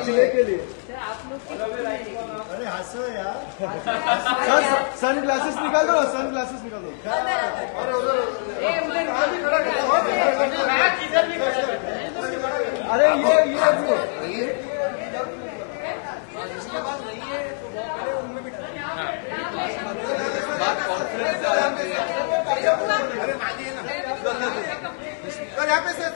पिछले के लिए। अरे हंसो यार। सन ग्लासेस निकाल दो, सन ग्लासेस निकाल दो। अरे ये यहाँ पे सर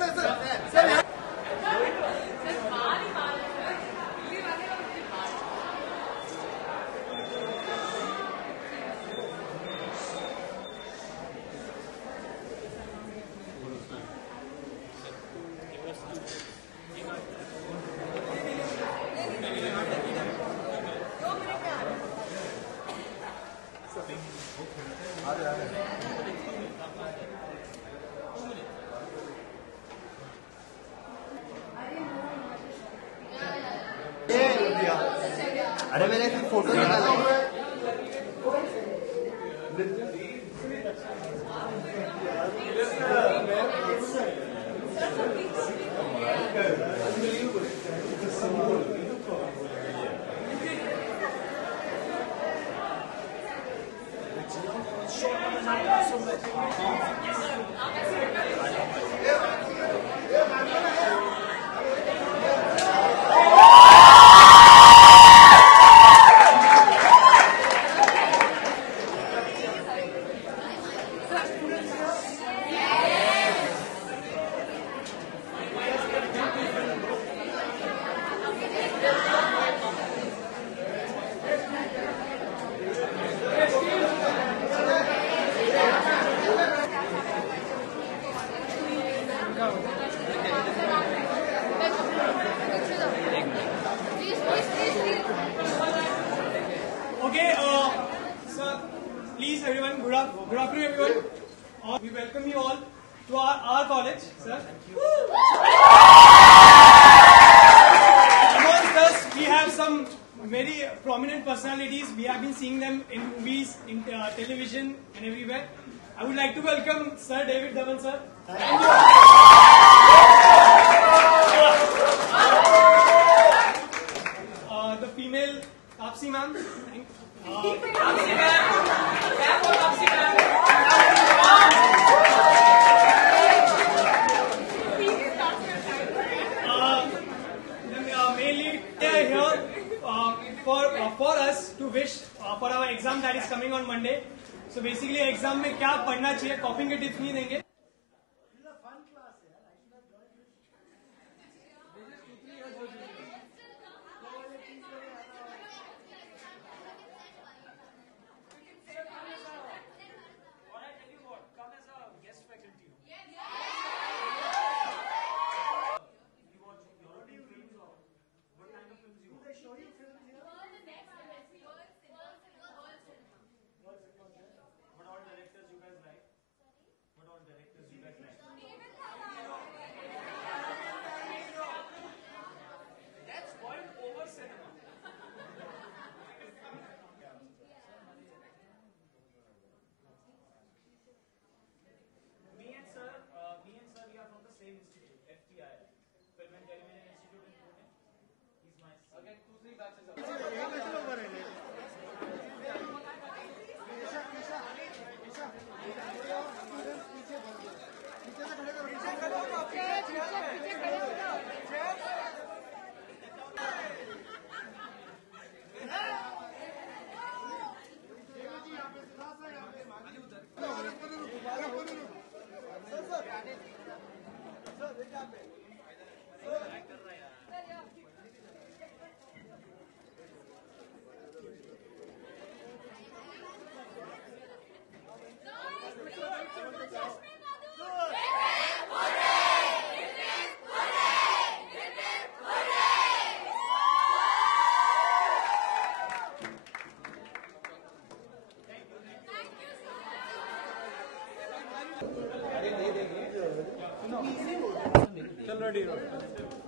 अरे मैंने फोटो निकाला। Okay, sir, please everyone, good afternoon everyone. We welcome you all to our college, sir. Amongst us, we have some very prominent personalities. We have been seeing them in movies, in television and everywhere. I would like to welcome Sir David Dhawan, sir. The female Taapsee ma'am. Mainly they are here for us to wish for our exam that is coming on Monday. So basically exam में क्या पढ़ना चाहिए, कॉपिंग के tips नहीं देंगे.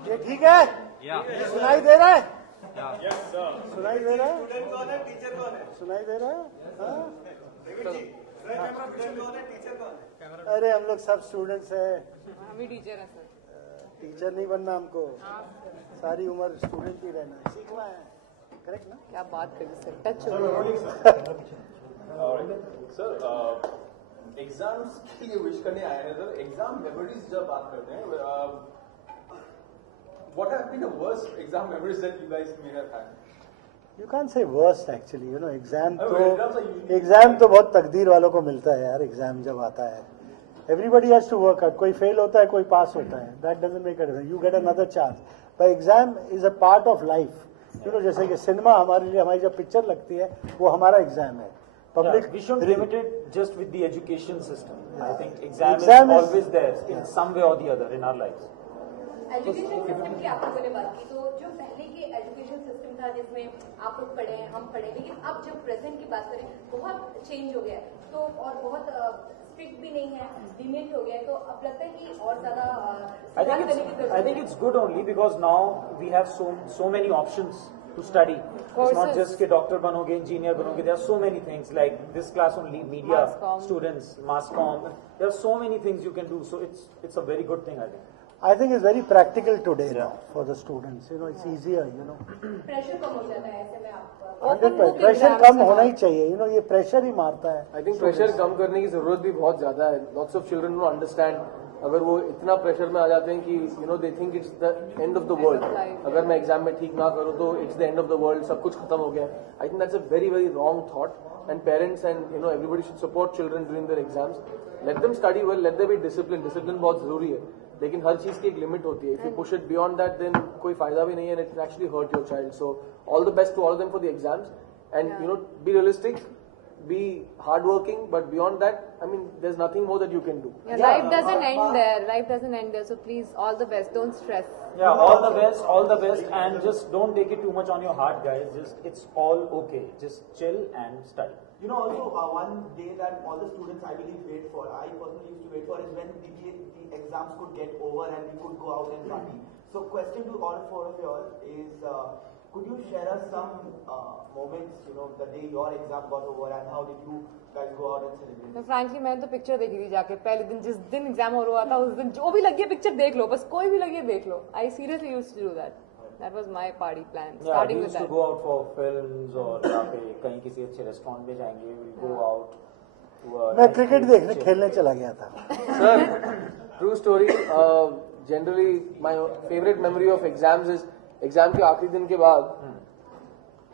ये ठीक है? सुनाई दे रहा है? सुनाई दे रहा है? स्टूडेंट कौन है, टीचर कौन है? सुनाई दे रहा है? स्टूडेंट कौन है, टीचर कौन है? अरे हम लोग सब स्टूडेंट्स हैं। हम भी टीचर हैं सर। टीचर नहीं बनना हमको, सारी उम्र स्टूडेंट ही रहना है, सीखना है, करेक्ट ना? क्या बात कर रहे सर, टच हो गया। सर एग्जाम्स के लिए विश करने आए हैं सर, एग्जाम मेमोरीज जब बात करते हैं, what have been the worst exam memories that you guys may have had? You can't say worst actually, you know, exam तो बहुत तकदीर वालों को मिलता है यार, एग्जाम जब आता है everybody has to work hard, कोई फेल होता है, कोई पास होता है, that doesn't make a difference, you get another chance, but exam is a part of life, you know, जैसे कि सिनेमा हमारे लिए, हमारी जब पिक्चर लगती है वो हमारा एग्जाम है, public we shouldn't limit it just with the education system. I think exam is always there in some way or the other in our lives. Education system की आप लोगों ने बात की, तो जो पहले के एजुकेशन सिस्टम था जिसमें आप लोग पढ़े हैं, हम पढ़े, लेकिन अब जब प्रेजेंट की बात करें बहुत चेंज हो गया है, तो और बहुत स्ट्रिक्ट भी नहीं है, लीनियंट हो गया है, तो अब लगता है कि और ज्यादा I think it's good only because now we have so many options to study. It's not just कि doctor बनोगे, engineer बनोगे. There are so many things like this class only media students, mass comm. There are so many things you can do. So it's a very good thing, I think. I think it's very practical today now for the students. You know, it's easier. You know. Pressure कम हो जाता है ऐसे में आपका. 100% pressure कम होना ही चाहिए. You know, ये प्रेशर ही मारता है. I think प्रेशर कम करने की जरूरत भी बहुत ज्यादा है. Lots of children don't understand. अगर वो इतना प्रेशर में आ जाते हैं कि you know they think it's the end of the world. अगर मैं एग्जाम में ठीक ना करूँ तो it's the end of the world. सब कुछ खत्म हो गया. I think that's a very very wrong thought. And parents and you know everybody should support children during their exams. Let them study well. Let them be disciplined. Discipline बहुत जरूरी है. लेकिन हर चीज की एक लिमिट होती है. If you push it beyond that, then कोई फायदा भी नहीं है, and it can actually hurt your child. So all the best to all of them for the exams, and you know be realistic, be hardworking, but beyond that, I mean, there's nothing more that you can do. Yeah, life doesn't end there. Life doesn't end there. So please, all the best. Don't stress. Yeah, all the best, and just don't take it too much on your heart, guys. Just it's all okay. Just chill and study. You know, also one day that all the students I believe wait for, I personally used to wait for, is when the exams could get over and we could go out and party. So question to all four of you all is, could you share us some moments, you know, the day your exam got over and how did you guys go out and celebrate? तो frankly मैंने तो picture देखी थी जाके पहले दिन, जिस दिन एग्जाम हो रहा था उस दिन जो भी लगी है पिक्चर देख लो, बस कोई भी लगी है देख लो. I seriously used to do that. That was my party plan. Starting with that. To go out for films और यहाँ पे कहीं किसी अच्छे रेस्टोरेंट में जाएंगे. We'll go out. मैं क्रिकेट देखने खेलने चला गया था. Sir, true story. Generally, my favorite memory of exams is exam के आखिरी दिन के बाद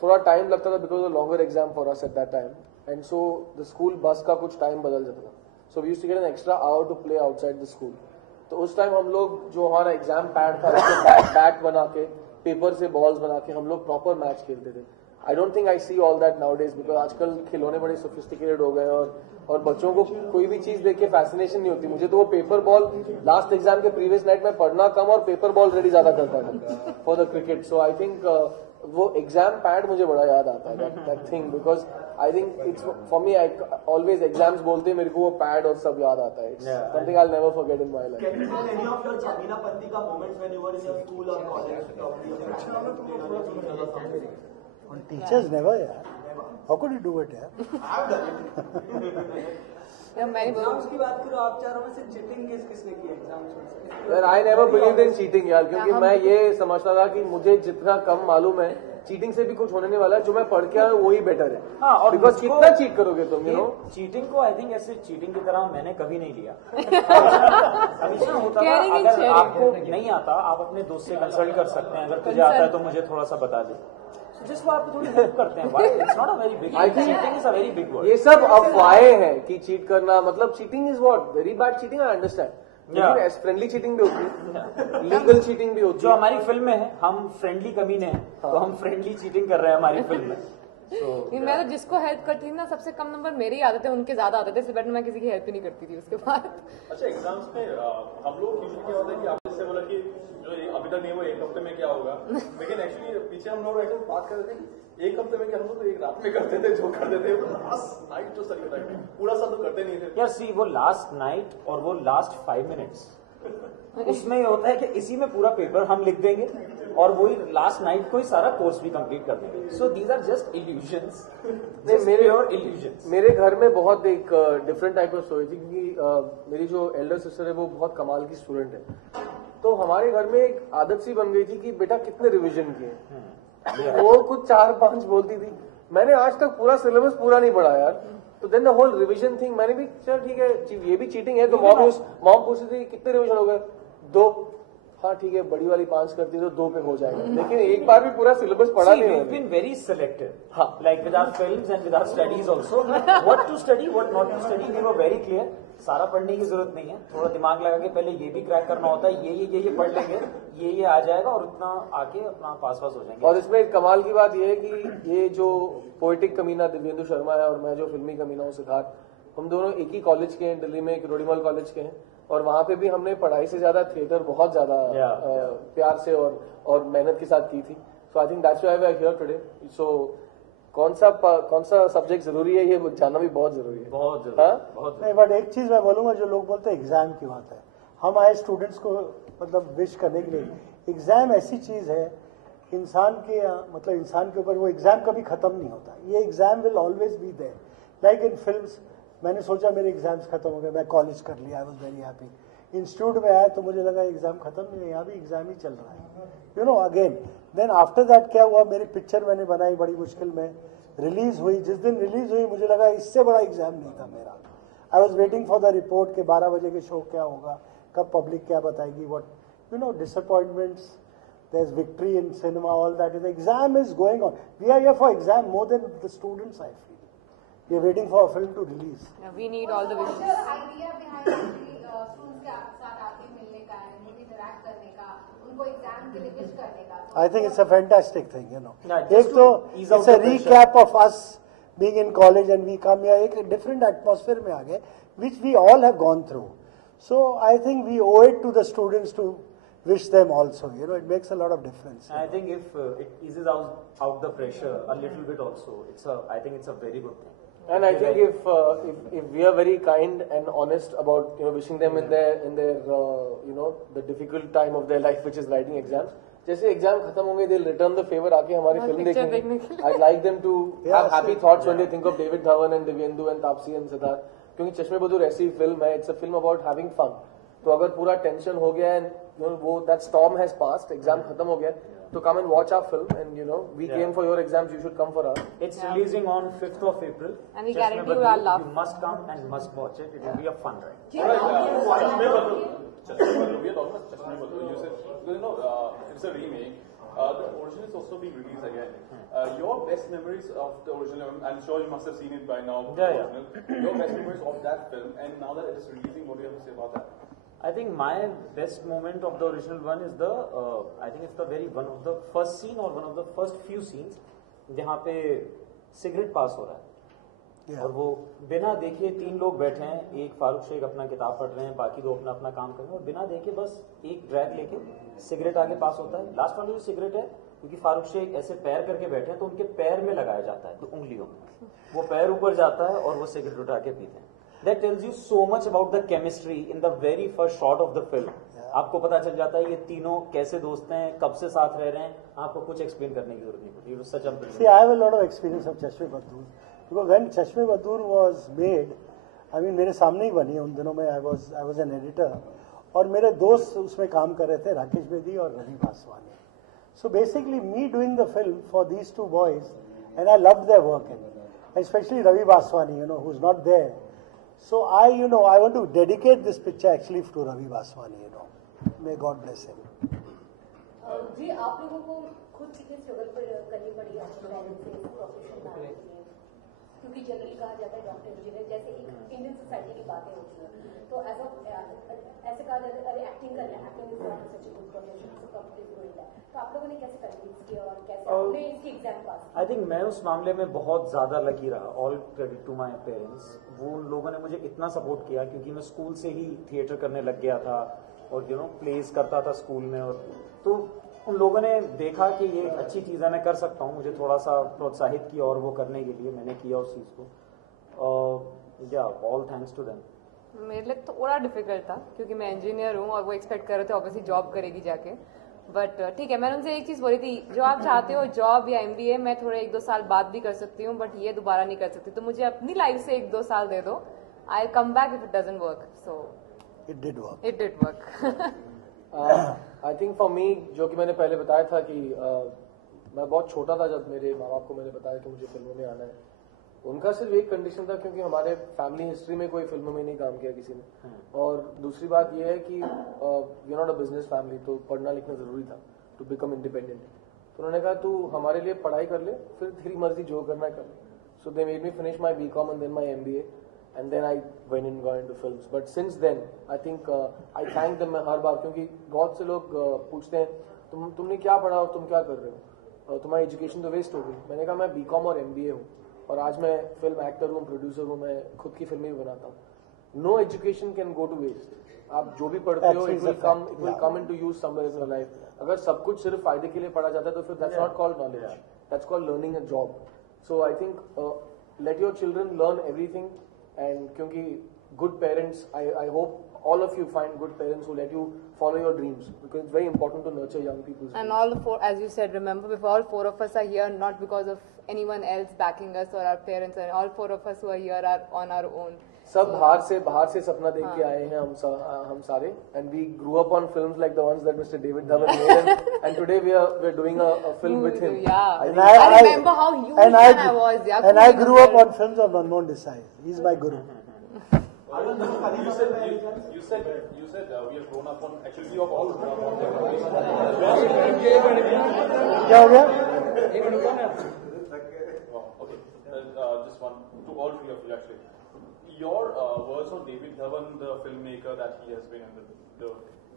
थोड़ा टाइम लगता था because of longer exam for us at that time, and so the school bus का कुछ टाइम बदल जाता था. So we used to get an extra hour to play outside the school. तो उस टाइम हम लोग जो हमारा एग्जाम पैड था उसके बैट बना के पेपर से बॉल्स बना के हम लोग प्रॉपर मैच खेलते थे. I don't think I see all that nowadays because आजकल खिलौने बड़े सोफिस्टिकेटेड हो गए और बच्चों को कोई भी चीज देख के फैसिनेशन नहीं होती. मुझे तो वो पेपर बॉल लास्ट एग्जाम के प्रीवियस नाइट में पढ़ना कम और पेपर बॉल रेडी ज्यादा करता था for the cricket. So I think वो एग्जाम पैड मुझे बड़ा याद आता है that thing because I think it's for me. I always exams बोलते हैं मेरे को वो पैड और सब याद आता है. It's something I will never forget in my life. Can you tell any of your Chabina Panti ka moments when you were in your school or college? Probably On teachers never यार. How could you do it यार? I have done it. Exams की बात करो, आप चारों में से cheating किसने की एग्जाम्स में? यार I never believed in cheating यार, क्योंकि मैं ये समझता था कि मुझे जितना कम मालूम है चीटिंग से भी कुछ होने नहीं वाला है. जो मैं पढ़ के आया वही बेटर है. हाँ, और बिकॉज कितना चीट करोगे तुम, यू नो. चीटिंग को आई थिंक ऐसे चीटिंग की तरह मैंने कभी नहीं लिया. हमेशा होता था अगर आपको नहीं आता आप अपने दोस्त से कंसल्ट कर सकते हैं. अगर तुझे आता है तो मुझे थोड़ा सा बता दे. जिस वो आपको थोड़ी हेल्प करते हैं. It's not a very big. I think cheating is a very big word. ये सब अफवाहें हैं कि चीट करना मतलब cheating is what very bad cheating. I understand. लेकिन फ्रेंडली चीटिंग भी होती है, लीगल चीटिंग भी होती है. जो हमारी फिल्म में है हम फ्रेंडली कमीने हैं तो हम फ्रेंडली चीटिंग कर रहे हैं हमारी फिल्म में. मैं तो जिसको हेल्प करती थी ना सबसे कम नंबर मेरे ही आते थे, उनके ज्यादा आते थे. इससे बेटर मैं किसी की हेल्प ही नहीं करती थी उसके बाद. अच्छा, एग्जाम्स में हम लोग यूजुअली क्या होता है कि आपने जैसे बोला कि जो अभी तक नहीं हुआ एक हफ्ते में क्या होगा, लेकिन एक्चुअली पीछे हम लोग ऐसे बात कर रहे थे एक हफ्ते में क्या हम लोग तो एक रात में करते थे. जो करते थे लास्ट नाइट जो सर करता है पूरा साल तो करते नहीं थे यार. सी वो लास्ट नाइट और वो लास्ट 5 मिनट्स उसमें ये होता है कि इसी में पूरा पेपर हम लिख देंगे और वही लास्ट नाइट को ही सारा कोर्स भी कंप्लीट कर देंगे. So these are just illusions. मेरे घर में बहुत एक डिफरेंट टाइप ऑफ स्टोरी थी, क्योंकि मेरी जो एल्डर सिस्टर है वो बहुत कमाल की स्टूडेंट है. तो हमारे घर में एक आदत सी बन गई थी कि बेटा कितने रिवीजन किए। वो कुछ 4-5 बोलती थी, मैंने आज तक पूरा सिलेबस पूरा नहीं पढ़ा यार। तो then the whole revision thing, मैंने भी चल ठीक है ये भी चीटिंग है। तो मॉम पूछती थी कितने रिवीजन हो गए, 2। हाँ ठीक है, बड़ी वाली 5 करती है तो 2 पे हो जाएगा, लेकिन एक बार भी पूरा सिलेबस पढ़ा नहीं। We've been very selective, like with our films and with our studies also. What to study, what not to study, we were very clear. सारा पढ़ने की जरूरत नहीं है, थोड़ा दिमाग लगा के पहले ये भी क्रैक करना होता है, ये पढ़ लेंगे, ये आ जाएगा और उतना आके अपना पास हो जाएंगे। और इसमें कमाल की बात ये है कि ये जो पोएटिक कमीना दिव्येंदु शर्मा है और मैं जो फिल्मी कमीना हूँ सिद्धार्थ, हम दोनों एक ही कॉलेज के हैं, दिल्ली में एक रोडीमल कॉलेज के हैं, और वहां पे भी हमने पढ़ाई से ज्यादा थिएटर बहुत ज्यादा प्यार से और मेहनत के साथ की थी। So I think that's why we are here today. So कौन सा सब्जेक्ट जरूरी है ये जानना भी बहुत जरूरी है, बहुत जरूरी। नहीं, बट एक चीज मैं बोलूंगा, जो लोग बोलते हैं एग्जाम की बात है, हम आए स्टूडेंट्स को मतलब विश करने के लिए। एग्जाम ऐसी चीज है इंसान के मतलब इंसान के ऊपर, वो एग्जाम कभी खत्म नहीं होता। ये exam will always be there. Like in films, मैंने सोचा मेरे एग्जाम्स खत्म हो गए, मैं कॉलेज कर लिया, I was very happy. Institute में आया तो मुझे लगा एग्जाम खत्म नहीं है, यहाँ भी एग्जाम ही चल रहा है, you know again. Then after that क्या हुआ, मेरी पिक्चर मैंने बनाई बड़ी मुश्किल में, रिलीज हुई। जिस दिन रिलीज हुई मुझे लगा इससे बड़ा एग्जाम नहीं था मेरा। I was waiting for the report के 12 बजे के शो क्या होगा, कब पब्लिक क्या बताएगी, what you know disappointments, there is victory in cinema, all that is exam is going on. We are here for exam more than the students, I feel. We are waiting for a film to release. We need all the wishes. Idea behind students के साथ आके मिलने का, interact करने का, उनको exam के लिए विश करने का। I think it's a fantastic thing, you know. एक तो it's a recap of us being in college and we come here, एक different atmosphere में आ गए, which we all have gone through. So I think we owe it to the students to wish them also. You know, it makes a lot of difference. I think if it eases out the pressure a little bit also, I think it's a very good thing. And I think if we are very kind and honest about wishing them in their the difficult time of their life, which is writing exams. जैसे exam खत्म होंगे, they'll return the favor, आके हमारी film देखेंगे। I'd like them to have happy thoughts when they think of David Dhawan and Divyendu and Taapsee and Siddharth, क्योंकि चश्मे बदूर ऐसी film है, it's a film about having fun. तो अगर पूरा टेंशन हो गया है, वो that storm has passed, exam खत्म हो गया, तो come and watch our film and we came for your exams, you should come for ours. It's releasing on 5th of April. And we guarantee you our love. You must come and must watch it. It will be a fun ride. We are talking about Chashme Badur. You said, because it's a remake. The original is also being released again. Your best memories of the original, I'm sure you must have seen it by now. Your best memories of that film, and now that it is releasing, what do you have to say about that? I think my best moment of the original one is I think it's the one of the first scene or one of the first few scenes जहाँ पे cigarette पास हो रहा है, और वो बिना देखे 3 लोग बैठे हैं, एक फारूक शेख अपना किताब पढ़ रहे हैं, बाकी 2 अपना काम कर रहे हैं, और बिना देखे बस एक ड्रैग लेके सिगरेट आगे पास होता है। लास्ट वाली जो सिगरेट है, क्योंकि फारूक शेख ऐसे पैर करके बैठे हैं तो उनके पैर में लगाया जाता है, तो उंगलियों में वो पैर ऊपर जाता है और वो सिगरेट उठा के पीते हैं। That tells you so much about the chemistry in the very first shot of the film. आपको पता चल जाता है ये तीनों कैसे दोस्त हैं, कब से साथ रह रहे हैं, आपको कुछ एक्सप्लेन करने की जरूरत नहीं पड़ती। It was such a brilliant. See, I have a lot of experience of Chashme Badur, because when Chashme Badur was made, I mean मेरे सामने ही बनी, उन दिनों में I was an editor, और मेरे दोस्त उसमें काम कर रहे थे, राकेश बेदी और Ravi Vaswani. So basically me doing the film for these 2 boys, and I loved their work, and especially Ravi Vaswani, who's not there. So I want to dedicate this picture actually to Ravi Vaswani, May God bless him. जी, आप लोगों को खुद कितनी struggle करनी पड़ी अपने parents से profession में आने के लिए, क्योंकि जनरली कहा जाता है डॉक्टर इंजीनियर जैसे एक इंडियन सोसाइटी की बातें होती हैं, तो ऐसे कहा जाता है अरे एक्टिंग करना है, acting is not such a good profession, so complete going that. तो आप लोगों ने कैसे कन्विंस किया और कैसे आपने इसकी एग्जाम पास? आई थिंक मैं उस मामले में बहुत ज्यादा लकी रहा, all credit to my parents. वो लोगों ने मुझे इतना सपोर्ट किया क्योंकि मैं स्कूल से ही थिएटर करने लग गया था और प्लेस करता था स्कूल में, और तो उन लोगों ने देखा कि ये अच्छी चीज़ है, मैं कर सकता हूँ, मुझे थोड़ा सा प्रोत्साहित किया और वो करने के लिए मैंने किया उस चीज़ को। या ऑल थैंक्स टू देम। मेरे लिए थोड़ा डिफिकल्ट था क्योंकि मैं इंजीनियर हूँ और वो एक्सपेक्ट कर रहे थे ऑब्वियसली जॉब करेगी जाके, बट ठीक है। मैंने उनसे एक चीज़ बोली थी, जो आप चाहते हो जॉब या MBA, मैं थोड़े 1-2 साल बाद भी कर सकती हूँ, बट ये दोबारा नहीं कर सकती, तो मुझे अपनी लाइफ से 1-2 साल दे दो, I come back if it doesn't work. So It did work. It did work. I think for me, जो कि मैंने पहले बताया था कि मैं बहुत छोटा था जब मेरे माँ बाप को मैंने बताया कि मुझे फिल्मों में आना है। उनका सिर्फ एक कंडीशन था, क्योंकि हमारे फैमिली हिस्ट्री में कोई फिल्मों में नहीं काम किया किसी ने, और दूसरी बात यह है कि you not a business family, तो पढ़ना लिखना जरूरी था टू बिकम इंडिपेंडेंट। तो उन्होंने कहा तू हमारे लिए पढ़ाई कर ले, फिर तेरी मर्जी जो करना है कर ले। So they made me finish my BCom and then my MBA, and then I went and got into films. But since then, I think I thank them हर बार, क्योंकि बहुत से लोग पूछते हैं तुमने क्या पढ़ा और तुम क्या कर रहे हो, तुम्हारी एजुकेशन तो वेस्ट हो गई। मैंने कहा मैं BCom और MBA हूँ, और आज मैं फिल्म एक्टर हूँ, प्रोड्यूसर हूँ, मैं खुद की फिल्में भी बनाता हूँ। No education can go to waste. आप जो भी पढ़ते हो it will come into use somewhere in your life. अगर सब कुछ सिर्फ फायदे के लिए पढ़ा जाता है तो फिर that's not called knowledge, that's called learning a job. So I think let your children learn everything, and kyunki good parents, I hope all of you find good parents who let you follow your dreams, because it's very important to nurture young people's And dreams. all four, as you said, remember, before all four of us are here not because of anyone else backing us or our parents, and all four of us who are here are on our own. सब बाहर से सपना देख के आए हैं हम सारे, and we grew up on films like the ones that Mr. David Dhawan made, and today we're doing a film with him. Yeah, I remember how huge fan I was. Yeah, and I grew up on films of Manmohan Desai. He's my guru. You said we have grown up on, actually we have all grown up on क्या हो गया? Okay, just one to all three of you actually. Your words on David Dhawan, the filmmaker that he has been, and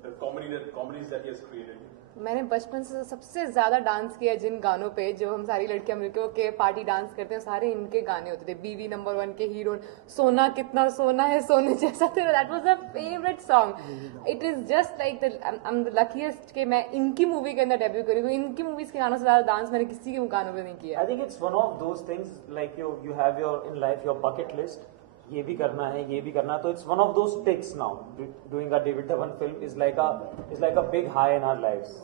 the comedies that he has created. मैंने बचपन से सबसे ज्यादा dance किया जिन गानों पे, जो हम सारी लड़कियां मिलकर के पार्टी डांस करते हैं, सारे इनके गाने होते थे। बीवी नंबर 1 के हीरो, सोना कितना सोना है सोने जैसा तेरा, that was a favourite song. It is just like I am the luckiest कि मैं इनकी मूवी के अंदर डेब्यू करी हूँ। इनकी मूवीज के गानों से ज्यादा डांस मैंने किसी के गानों पे नहीं किया। I think it's one of those things like you have your in life your bucket list, ये भी करना है, ये भी करना है, तो it's one of those ticks now. Doing a David Dhawan film is like a big high in our lives.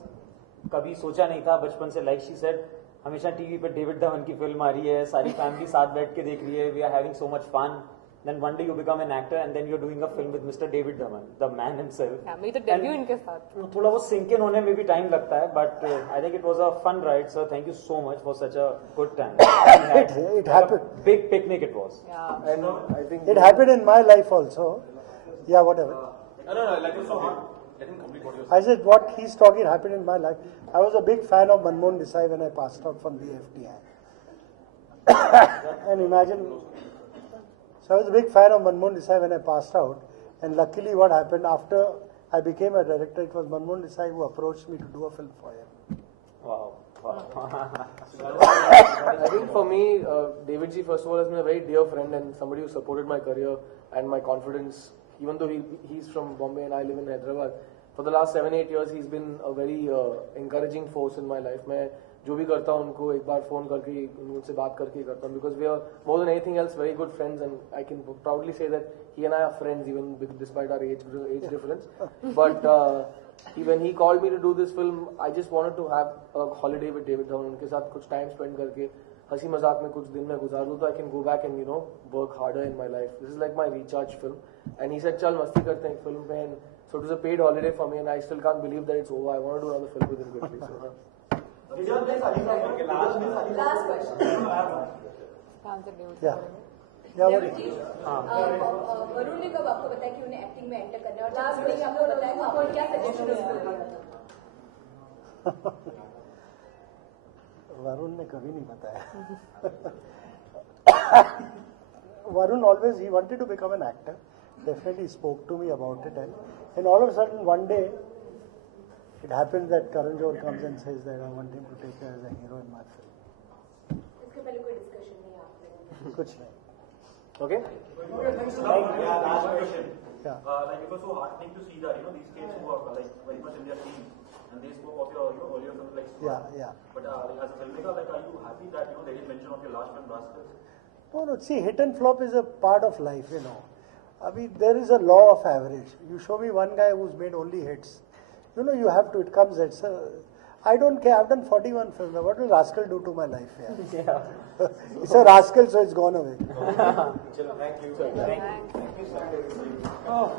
कभी सोचा नहीं था बचपन से, लाइक शी सेड, हमेशा टीवी पे डेविड धवन की फिल्म आ रही है, सारी फैमिली साथ बैठ के देख रही है, we are having so much fun, then one day you become an actor and then you're doing a film with Mr. David Dhawan, the man himself. Yeah, मेरी तो डेब्यू इनके साथ। थोड़ा वो सिंक इन होने में भी टाइम लगता है, but I think it was a fun ride, sir. Thank you so much for such a good time. It happened. Big picnic it was. Yeah. And I think It happened in my life also. Yeah, whatever. No, let him complete. Let him complete what he was I said what he's talking happened in my life. I was a big fan of Manmohan Desai when I passed out from the FTI. And imagine, so I was a big fan of Manmohan Desai when I passed out. And luckily what happened after I became a director, it was Manmohan Desai who approached me to do a film for him. Wow. I think for me, David ji, first of all, has been a very dear friend and somebody who supported my career and my confidence. Even though he's from Bombay and I live in Hyderabad, for the last 7-8 years, he's been a very encouraging force in my life. मैं जो भी करता हूँ उनको एक बार phone करके उनसे बात करके करता हूँ, because we are more than anything else very good friends, and I can proudly say that he and I are friends even despite our age difference. But when he called me to do this film, I just wanted to have a holiday with David Dhawan. उनके साथ कुछ time spend करके हंसी मजाक में कुछ दिन में गुजार दूँ, तो I can go back and work harder in my life. This is like my recharge film. And he said चल मस्ती करते हैं film में, and so it was a paid holiday for me, and I still can't believe that it's over. I want to do another film with him quickly. So, Last question. Yeah. Yeah, what David ji, Varun ने कब आपको बताया कि उन्हें acting में enter करना है, और लास्ट में आपको बताया तो आपको क्या सजेशन उसको वरुण ने कभी नहीं बताया. Varun always, he wanted to become an actor. Definitely spoke to me about it, and all of a sudden one day it happens that Karan Johar comes and says that I want him to take her as a hero in my film. इसके पहले कोई discussion नहीं है आपने? कुछ नहीं. okay. Last question. Yeah. Like it was so heartening to see that these kids who are like very much in their teens, and they spoke of your earlier film like Swat. Yeah. But as a filmmaker, like are you happy that they did mention of your last film Rascals? No. See, hit and flop is a part of life, I mean, there is a law of average. You show me one guy who's made only hits. You have to. It comes. I don't care. I've done 41 films. What will Rascal do to my life? Yeah. It's a rascal, so it's gone away. Thank you. Thank you.